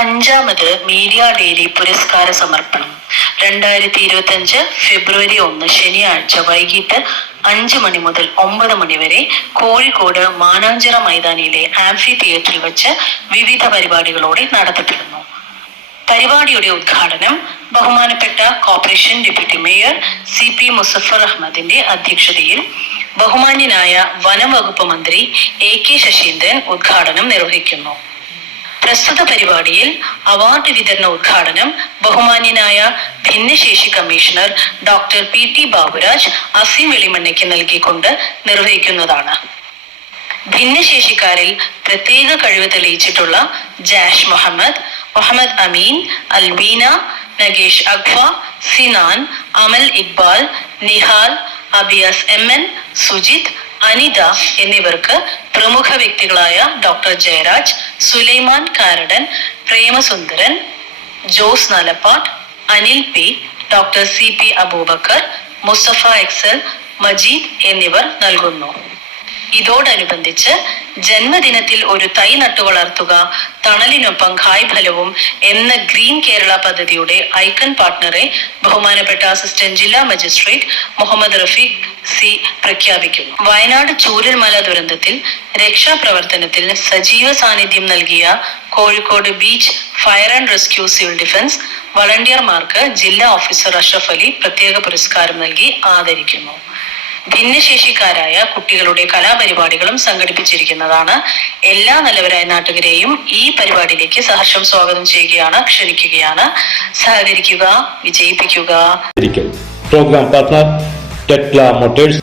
അഞ്ചാമത് media daily പുരസ്കാര സമർപ്പണം 2025 ഫെബ്രുവരി 1 ശനിയാഴ്ച വൈകിട്ട് 5 മണി മുതൽ 9 മണി വരെ കോഴിക്കോട് മാനാഞ്ചിറ മൈതാനിയിലെ ആംഫി തിയേറ്ററിൽ വെച്ച് വിവിധ പരിപാടികളോടെ നടത്തപ്പെടുന്നു. പരിപാടിയുടെ ഉദ്ഘാടനം ബഹുമാനപ്പെട്ട corporation deputy mayor CP Muzaffar അഹമ്മദിന്റെ അധ്യക്ഷതയിൽ ബഹുമാന്യനായ വനം വകുപ്പ് മന്ത്രി AK ശശീന്ദ്രൻ ഉദ്ഘാടനം നിർവഹിക്കുന്നു. പ്രസ്തുത പരിപാടിയിൽ അവാർഡ് വിതരണ ഉദ്ഘാടനം ബഹുമാന്യനായ ഭിന്നശേഷി commissioner doctor PT Baburaj Azeem വെളിമണ്ണയ്ക്ക് നൽകിക്കൊണ്ട് നിർവഹിക്കുന്നതാണ്. ഭിന്നശേഷിക്കാരിൽ പ്രത്യേക കഴിവ് തെളിയിച്ചിട്ടുള്ള ജാഷ് മുഹമ്മദ് അമീൻ, അൽബീന, നഗേഷ് അഖ്ഫ, സിനാൻ, അമൽ ഇക്ബാൽ, നിഹാൽ, അബിയാസ് MN, സുജിത്, അനിത എന്നിവർക്ക് പ്രമുഖ വ്യക്തികളായ doctor Jayaraj, Sulaiman Karadan, Premasundaran, Jose Nalappat, Anil P, doctor CP Aboobacker, Musthafa XL, Majeed എന്നിവർ നൽകുന്നു. ഇതോടനുബന്ധിച്ച് ജന്മദിനത്തിൽ ഒരു തൈ നട്ടുവളർത്തുക, തണലിനൊപ്പം കായ്ഫലവും എന്ന ഗ്രീൻ കേരള പദ്ധതിയുടെ ഐക്കൺ പാർട്ണറെ ബഹുമാനപ്പെട്ട അസിസ്റ്റന്റ് ജില്ലാ മജിസ്ട്രേറ്റ് മുഹമ്മദ് റഫീഖ് C പ്രഖ്യാപിക്കുന്നു. വയനാട് ചൂരൽമല ദുരന്തത്തിൽ രക്ഷാപ്രവർത്തനത്തിൽ സജീവ സാന്നിധ്യം നൽകിയ Kozhikode beach fire and rescue civil defence വളണ്ടിയർമാർക്ക് ജില്ലാ ഓഫീസർ അഷ്റഫ് അലി പ്രത്യേക പുരസ്കാരം നൽകി ആദരിക്കുന്നു. ഭിന്നശേഷിക്കാരായ കുട്ടികളുടെ കലാപരിപാടികളും സംഘടിപ്പിച്ചിരിക്കുന്നതാണ്. എല്ലാ നല്ലവരായ നാട്ടുകാരെയും ഈ പരിപാടിയിലേക്ക് സഹർഷം സ്വാഗതം ചെയ്യുകയാണ്, ക്ഷണിക്കുകയാണ്. സഹകരിക്കുക, വിജയിപ്പിക്കുക. പ്രോഗ്രാം പാർട്ണർ ടെറ്റ്ല മോട്ടോഴ്സ്.